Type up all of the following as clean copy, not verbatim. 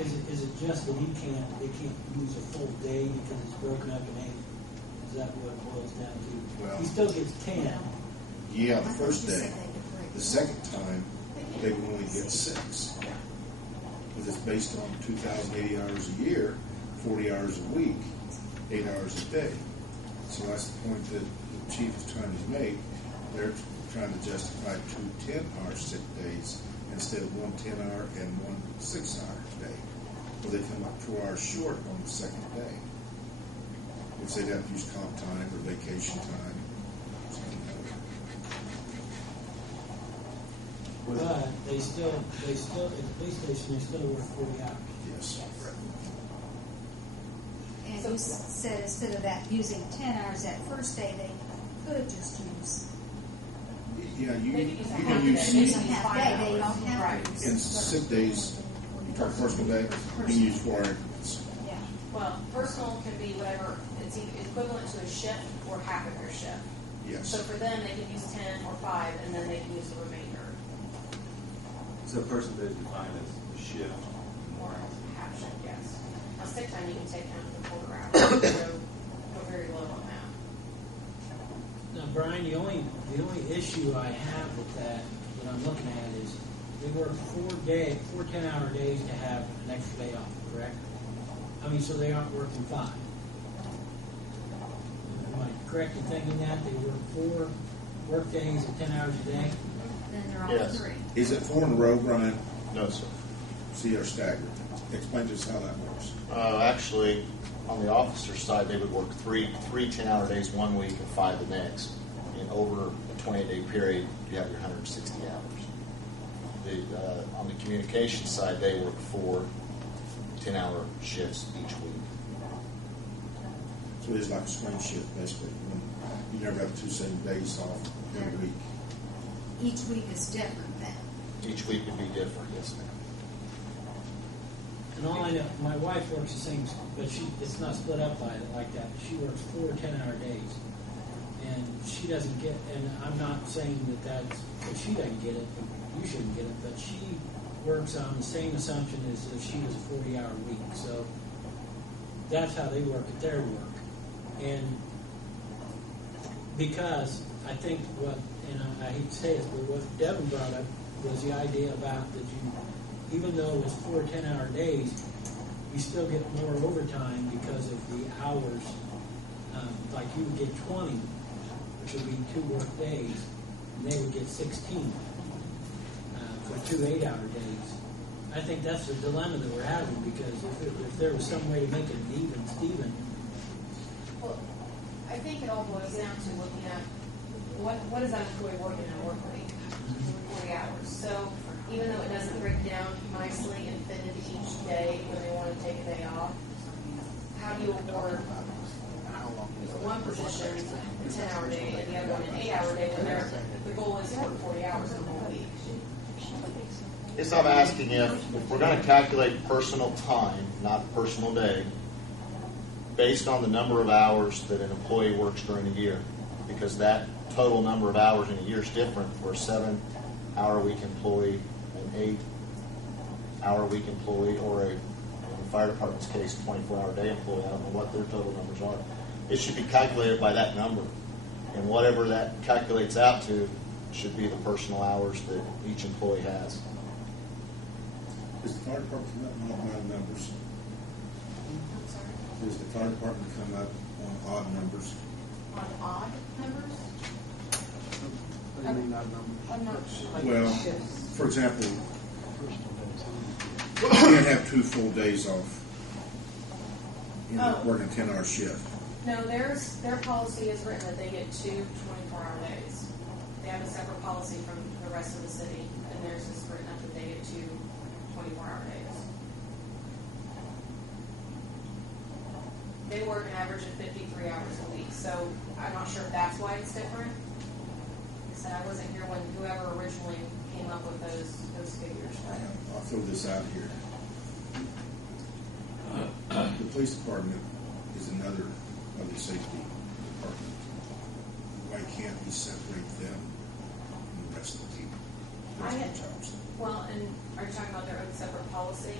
Is it just that they can't use a full day because it's broken up in 8? Is that what it boils down to? Well, he still gets 10. Yeah, the first day. The second time, they would only get 6. Because it's based on 2,080 hours a year, 40 hours a week, 8 hours a day. So that's the point that the chief is trying to make. They're trying to justify 2 10-hour sick days instead of 1 10-hour and 1 6-hour day. Well, they come up 4 hours short on the second day. Which they'd have to use comp time or vacation time. But they still at the police station they still work 40 hours. Yes. And you said instead of that using 10 hours that first day, they could just use. Yeah, you can Use use a half day. They don't have to. in sick days. You talk personal day. You can use 4 increments. Yeah. Well, personal can be whatever, it's equivalent to a shift or half of your shift. Yes. So for them, they can use 10 or 5, and then they can use the remainder. So person that is defined as a shift. Or half shift, yes. Now, sick time, you can take down to the quarter hour, so go very low on that. Now, Brian, the only issue I have with that I'm looking at is they work 4 10-hour days to have an extra day off, correct? I mean, so they aren't working 5. Am I correct in thinking that? They work 4 work days at 10 hours a day? Then they're on Yes. 3. Is it 4 in a row, Brian? No, sir. See, they're staggered. Explain to us how that works. Actually, on the officer side, they would work three 10-hour days one week and 5 the next. And over a 28-day period, you have your 160 hours. On the communication side, they work 4 10-hour shifts each week. So it is like a swing shift, basically. You never have 2 same days off every week. Each week is different then. Each week would be different, yes, ma'am. And all I know, my wife works the same, but it's not split up like that. She works 4 10-hour days. And she doesn't get, and I'm not saying that she doesn't get it, you shouldn't get it, but she works on the same assumption as if she was a 40-hour week. So that's how they work at their work. And because I think and I hate to say it, but what Devin brought up was the idea about that even though it was 4 10-hour days, you still get more overtime because of the hours. Like you would get 20, which would be 2 work days, and they would get 16 for 2 8-hour days. I think that's the dilemma that we're having, because if there was some way to make it an even Steven. Well, I think it all boils down to looking at what is that employee working in a work week, 40 hours. So even though it doesn't break down nicely and fit into each day when they want to take a day off, how do you award one position a 10-hour day and the other one an 8-hour day when the goal is to work 40 hours in a whole week? Yes, I'm asking if we're going to calculate personal time, not personal day, based on the number of hours that an employee works during a year, because that total number of hours in a year is different for a 7-hour-week employee, an 8-hour-week employee, or in the fire department's case, 24-hour day employee. I don't know what their total numbers are. It should be calculated by that number, and whatever that calculates out to should be the personal hours that each employee has. Does the fire department come up on odd numbers? I'm sorry. Does the fire department come up on odd numbers? On odd numbers? What do you mean odd numbers? I'm not sure. Well, for example, you can't have 2 full days off. Working a 10-hour shift. No, their policy is written that they get 2 24-hour days. They have a separate policy from the rest of the city, and theirs is written up that they get 2 24-hour days. They work an average of 53 hours a week, so I'm not sure if that's why it's different. Like I said, I wasn't here when whoever originally came up with those figures. But I'll throw this out here. The police department is another public safety department. Why can't we separate them from the rest of the team? The rest of the jobs. Well, and are you talking about their own separate policy?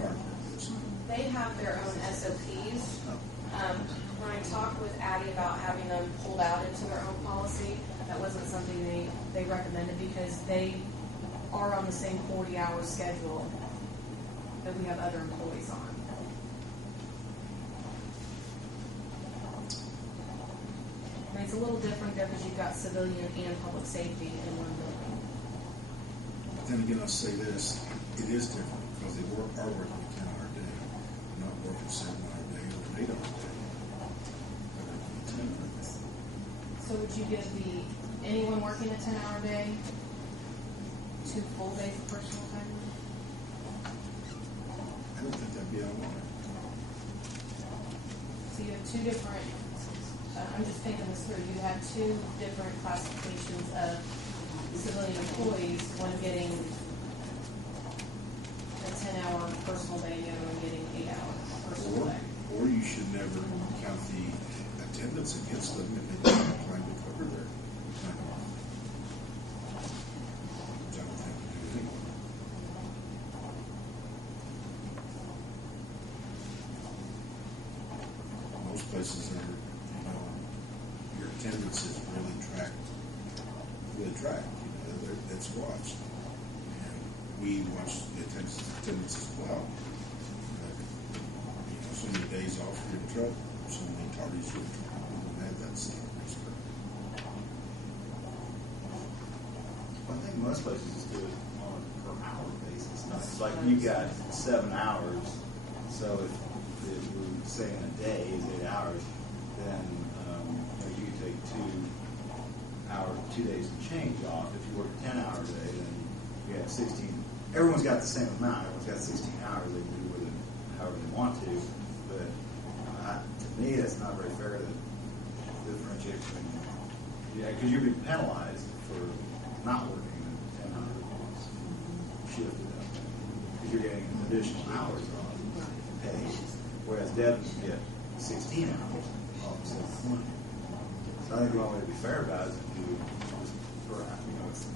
fire department. They have their own SOPs. When I talked with Addie about having them pulled out into their own policy, that wasn't something they recommended because they are on the same 40-hour schedule that we have other employees on. I mean, it's a little different there because you've got civilian and public safety in one building. But then again, I'll say this, it is different because they are working a 10-hour day, they're not working a 7-hour day or an 8-hour day. They're working a 10-hour day. So would you give anyone working a 10-hour day 2 full days of personal time? I don't think that'd be out of line. So you have 2 different, I'm just thinking this through, you have 2 different classifications of civilian employees, one getting a 10-hour personal day, the other one getting 8-hour personal day. Or you should never count the attendance against them if they don't have time to cover their time off. Which I don't think we do anyway. Most places are, your attendance is really tracked. It's watched. And we watch the attendance as well. So many days off for your truck, so many tardies for your truck. We don't have that same Greensburg. I think most places just do it on a per hour basis. It's like you got 7 hours, so if we're saying a day is 8 hours, then you could take 2 days and change off. If you work a 10-hour day, then you have 16. Everyone's got the same amount. Everyone's got 16 hours. They can do with it however they want to. But to me, that's not very fair to differentiate between. Yeah, because you'd be penalized for not working a 10-hour shift. Because you're getting additional hours on pay, whereas Deb can get 16 hours off instead of 20. So I think the only way to be fair about it is to do just for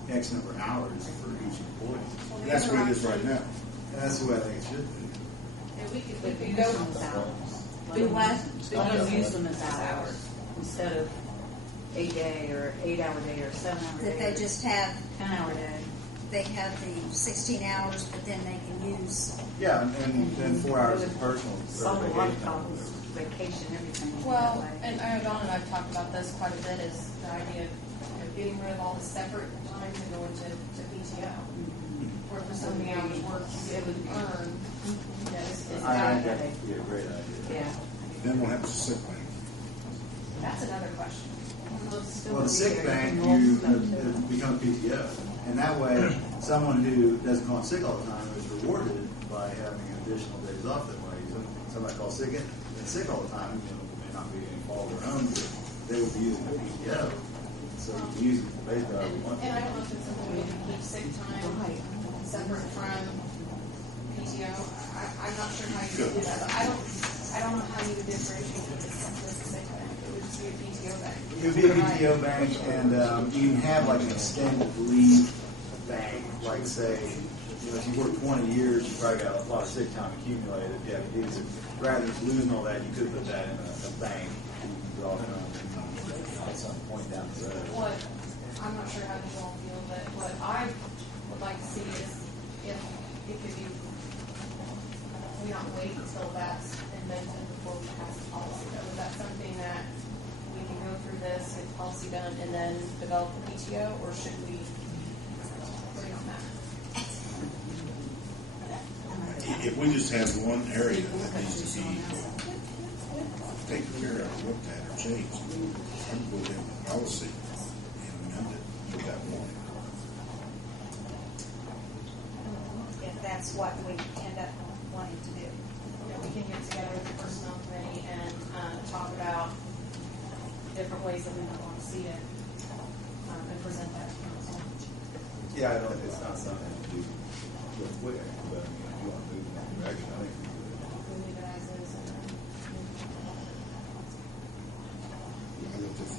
X number of hours for each employee. And that's what it is right now. And that's the way I think it should be. And we could Use go them as hours. Do what? Let them use them as hours instead of 8-day or 8-hour day or 7-hour day. That they just have, 10-hour day. they have the 16 hours, but then they can use, Yeah, and then 4 hours of personal Some or a lot of vacation. times, vacation, everything. Well, that way. and I know Dawn and I've talked about this quite a bit, is the idea of getting rid of all the separate time to go into PTO. Where for so many hours work, it would earn, is I think that, that'd be a great idea. Yeah. Then what happens to sick bank? that's another question. Well, the sick bank, you become PTO. And that way, someone who doesn't call in sick all the time is rewarded by having additional days off that way. Somebody calls sick and sick all the time, may not be any fault of their own, but they will be using the PTO. So you can use it basically however you want. And I don't know if it's something we can keep sick time separate from PTO. I'm not sure how you would do that, but I don't know how you would differentiate with the sick bank. It would just be a PTO bank. It would be a PTO bank, and you can have like an extended leave bank. Like say, if you work 20 years, you probably got a lot of sick time accumulated. Yeah, rather than losing all that, you could put that in a bank. You can draw from at some point down the road. I'm not sure how you all feel, but what I would like to see is if it could be, we not wait until that's invented before we pass the policy. Though, is that something that we can go through this, get the policy done, and then develop the PTO, or should we wait on that? If we just have one area that needs to be taken care of, looked at, or changed, I'm going to have the policy and amend it with that one. if that's what we end up wanting to do. We can get together with the personnel committee and talk about different ways that we might want to see it and present that to council. Yeah, it's not something to do real quick, but if you want to move in that direction, I think we could. We leave it as is. I looked at the